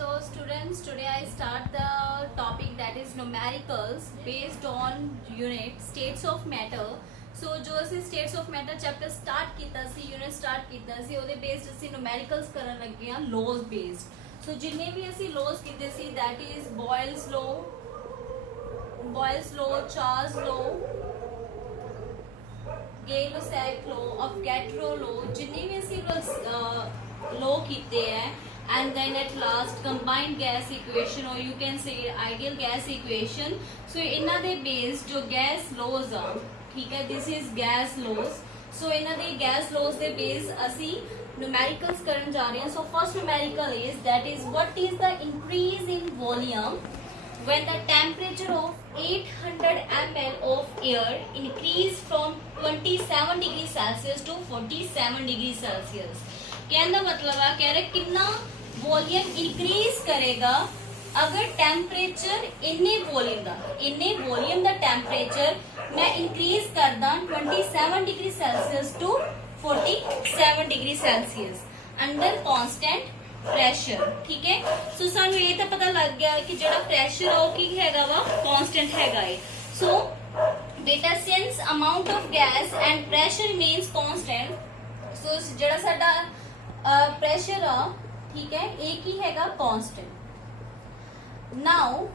So students, today I start the topic that is numericals based on unit states of matter. So जो ਅਸੀਂ states of matter chapter start ਕੀਤਾ ਸੀ, unit start ਕੀਤਾ ਸੀ, ਉਹਦੇ based ਅਸੀਂ numericals ਕਰਨ ਲੱਗੇ ਹਾਂ laws based. So ਜਿੰਨੇ ਵੀ ਅਸੀਂ laws ਕੀਤੇ ਸੀ that is Boyle's law, Charles law, Gay-Lussac law, Avogadro law, जिन्ने भी ਅਸੀਂ law ਕੀਤੇ हैं. And then at last combined gas equation, or you can say ideal gas equation. So इन्ना दे based जो gas laws are, ठीक है, this is gas laws. So इन्ना दे gas laws दे based असी numericals करन जा रहे हैं. So first numerical is that is what is the increase in volume when the temperature of 800 ml of air increase from 27 degrees Celsius to 47 degrees Celsius. कहने का मतलब है कह रहे कितना वॉल्यूम इंक्रीज करेगा अगर टेम्परेचर इन्ने वॉल्यूम दा टेम्परेचर मैं इंक्रीज कर दा 27 degree Celsius to 47 degree Celsius under constant pressure. ठीक है, सो सानू ये तो पता लग गया कि जेड़ा प्रेशर है की हैगा वा कांस्टेंट हैगा है. सो बेटा since amount of gas and pressure remains constant, so जेड़ा साडा प्रेशर आ, ठीक है, एक ही हैगा कांस्टेंट. नाउ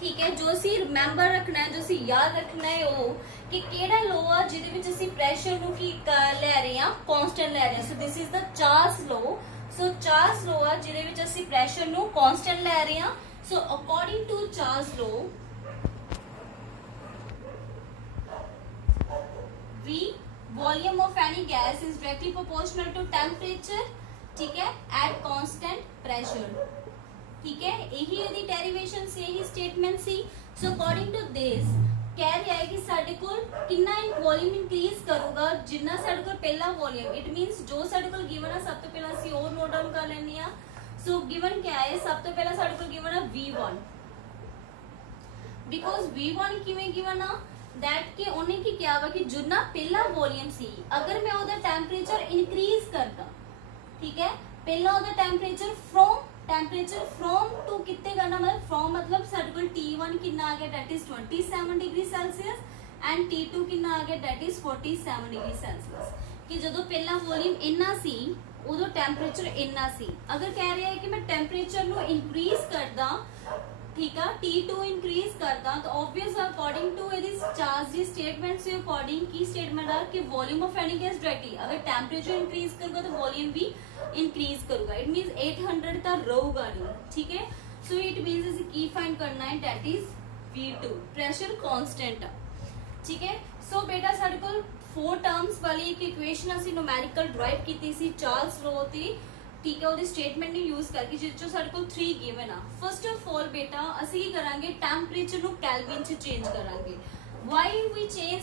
ठीक है, जो सी रिमेंबर रखना है, जो सी याद रखना है वो कि केड़ा लो आ जिदे विच असी प्रेशर नु की ले रहे हां कांस्टेंट ले रहे हां. So this is the Charles law. So Charles law आ जिदे विच असी प्रेशर नु कांस्टेंट ले रहे हां. So according to Charles law we volume of any gas is directly proportional to temperature, ठीक है, एट कांस्टेंट प्रेशर. ठीक है, यही यदि डेरिवेशन से यही स्टेटमेंट सी. सो अकॉर्डिंग टू दिस कह रहा है कि साडे कोल कितना वॉल्यूम इंक्रीज करूगा जिन्ना साडे कोल पहला वॉल्यूम, इट मींस जो साडे कोल गिवन है सब तो पहला सी और नोट डाउन कर लेनी है. सो गिवन क्या है, सब तो पहला साडे कोल गिवन है V1, बिकॉज V1 किवें गिवन है दैट के ओने की क्या वा कि जिन्ना पहला वॉल्यूम सी अगर मैं ओदा टेम्परेचर इंक्रीज करदा, ठीक है, पहला ओदा टेम्परेचर फ्रॉम टू कितने करना, मतलब फ्रॉम मतलब साडे कोल T1 कितना आ गया that is 27 degree Celsius and T2 कितना आ गया दैट इज 47 डिग्री सेल्सियस. कि जदों पहला वॉल्यूम इन्ना सी उदों टेम्परेचर इन्ना सी. अगर कह रहा है कि मैं टेम्परेचर नु इंक्रीज करदा, ठीक है, T2 इंक्रीज करदा, तो obvious according to this Charles दी स्टेटमेंट से अकॉर्डिंग की स्टेटमेंट है कि volume of any gas directly अगर टेम्परेचर इंक्रीज करूंगा तो वॉल्यूम भी इंक्रीज करूंगा. इट मींस 800 तक रहूगा नहीं. ठीक है, सो इट मींस इसे की फाइंड करना है that is V2 pressure constant. ठीक है, सो बेटा साडे कोल 4 टर्म्स वाली एक इक्वेशन ਅਸੀਂ न्यूमेरिकल ड्राइव ਕੀਤੀ ਸੀ ਚਾਰल्स ਲॉ ਦੀ. ठीक है, ਉਹਦੀ स्टेटमेंट ਨੂੰ यूज करके ਜਿਸ ਚੋਂ ਸਾਡੇ ਕੋਲ 3 गिवन ਆ. फर्स्ट ऑफ ऑल बेटा ਅਸੀਂ ਕੀ ਕਰਾਂਗੇ ਟੈਂਪਰੇਚਰ ਨੂੰ ਕੈਲਵਿਨ ਚ ਚੇਂਜ ਕਰਾਂਗੇ. Why we change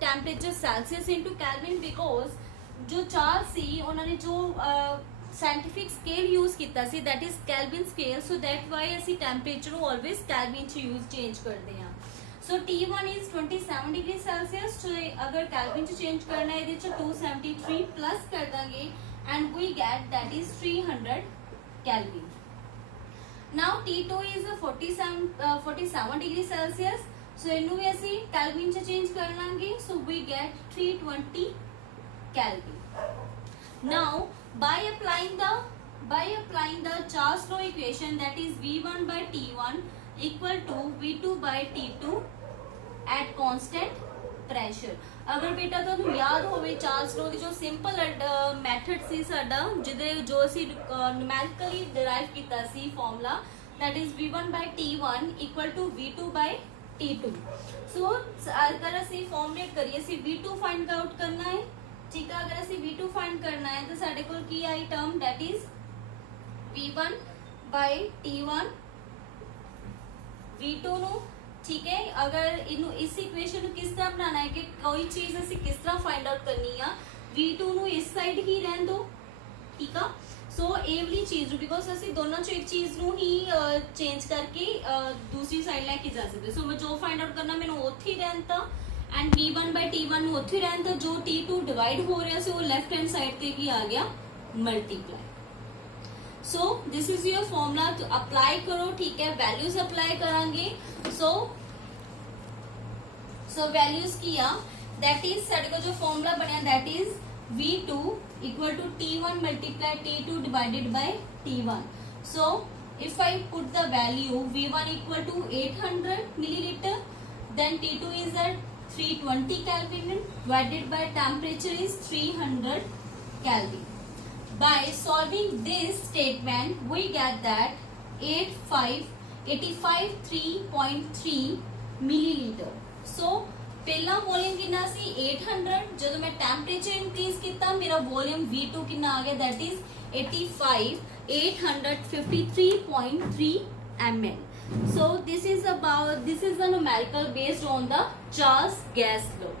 temperature Celsius into Kelvin, because जो चार्ल्स सी उन्होंने जो साइंटिफिक स्केल यूज किया सी that is Kelvin scale. So that why ਅਸੀਂ ਟੈਂਪਰੇਚਰ ਨੂੰ ऑलवेज केल्विन ਚ यूज चेंज करते हैं. So T1 is 27 degree Celsius. तो अगर केल्विन ਚ चेंज करना है ਇਹਦੇ ਚ 273 प्लस कर देंगे and we get that is 300 Kelvin. Now T2 is 47 degree Celsius. So इनू भी ਅਸੀਂ Kelvin ਚ change कर लांगे. So we get 320 Kelvin. Now by applying the Charles law equation that is V1 by T1 equal to V2 by T2 at constant pressure. अगर बेटा ਤੁਹਾਨੂੰ याद ਹੋਵੇ ਚਾਰल्स ਲॉ ਦੀ ਜੋ ਸਿੰਪਲ ਮੈਥਡ ਸੀ ਸਾਡਾ ਜਿਹਦੇ ਜੋ ਅਸੀਂ ਨਿਊਮੈਰਿਕਲੀ ਡਿਰਾਈਵ ਕੀਤਾ ਸੀ formula that is V1 by T1 equal to V2 by T2. so अगर ਅਸੀਂ ਫਾਰਮੂਲੇਟ ਕਰੀਏ ਅਸੀਂ V2 फाइंड आउट करना है. ठीक है, अगर ਅਸੀਂ V2 फाइंड करना है तो ਸਾਡੇ ਕੋਲ ਕੀ ਆਈ term that is V1 by T1 V2 ਨੂੰ. ठीक है, अगर इनू इस इक्वेशन किस तरह बनाना है कि कोई चीज असी किस तरह फाइंड आउट करनी है, V2 नु इस साइड ही रहन दो. ठीक है, सो ए वाली चीज बिकॉज असी दोनों चो एक चीज नु ही चेंज करके दूसरी साइड लेके जा सकते. सो मैं जो फाइंड आउट करना मैंने उत्थे ही रहता एंड V1 by T1 नु उत्थे ही रहता. जो T2 डिवाइड हो रहा सी वो लेफ्ट हैंड साइड ते की आ गया multiply. So this is your formula, तो अप्लाई करो, ठीक है, वैल्यूज अप्लाई करांगे। सो वैल्यूज किया, दैट इज साडे को जो फॉर्मूला बनया that is V2 equal to T1 multiply T2 divided by T1। सो if I put the value V1 equal to 800 milliliter, then T2 is at 320 Kelvin divided by temperature is 300 Kelvin. By solving this statement, we get that 85.3 milliliter. So पहला volume कितना सी 800, जब मैं temperature increase किया मेरा volume V2 कितना आ गया that is 853.3 ml. So this is the numerical based on the Charles gas law.